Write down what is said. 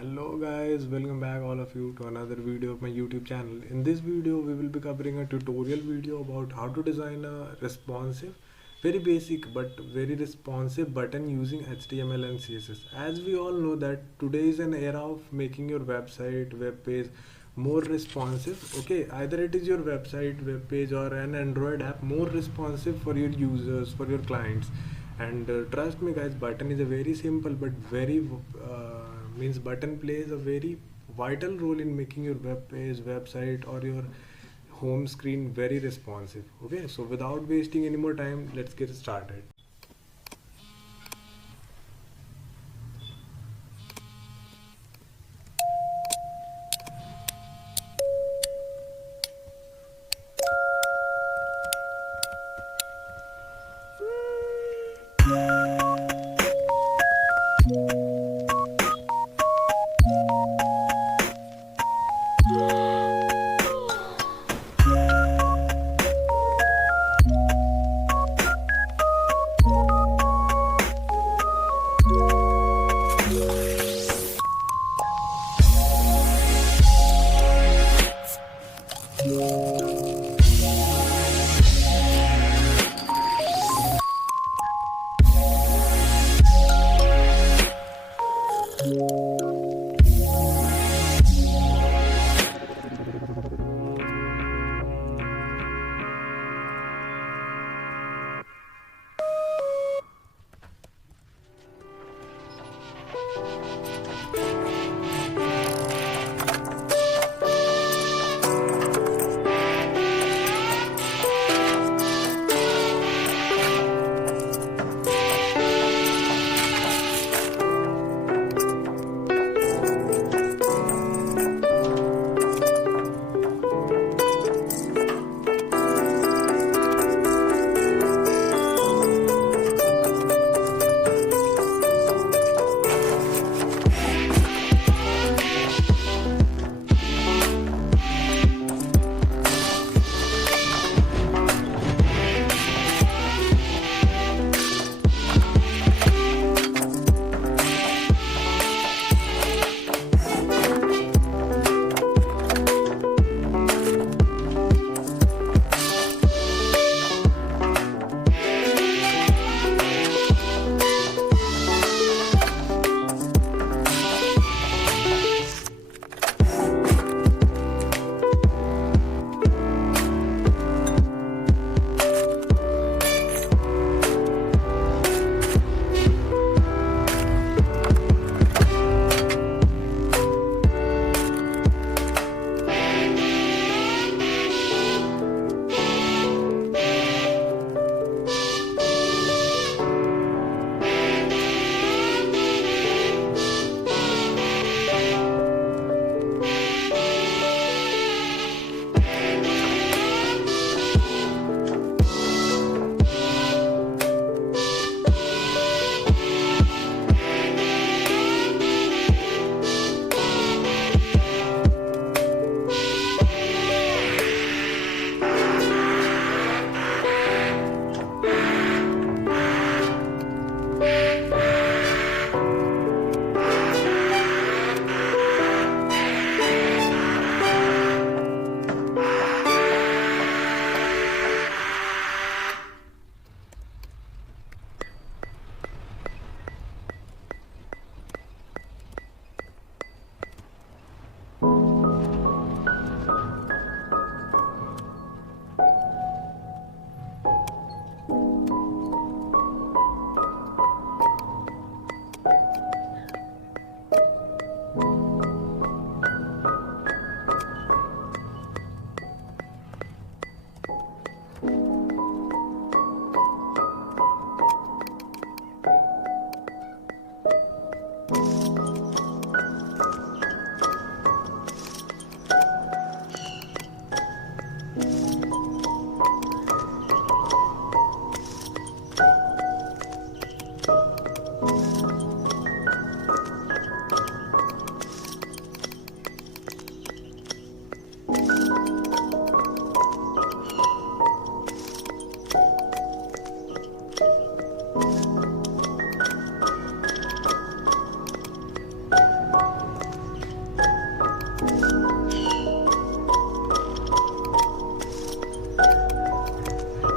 Hello guys, welcome back all of you to another video of my YouTube channel. In this video we will be covering a tutorial video about how to design a responsive, very basic but very responsive button using HTML and CSS. As we all know that today is an era of making your website, web page more responsive. Okay, either it is your website, web page or an Android app more responsive for your users, for your clients. And trust me guys, button is a very simple but very means button plays a very vital role in making your web page, website or your home screen very responsive. Okay, so without wasting any more time, let's get started.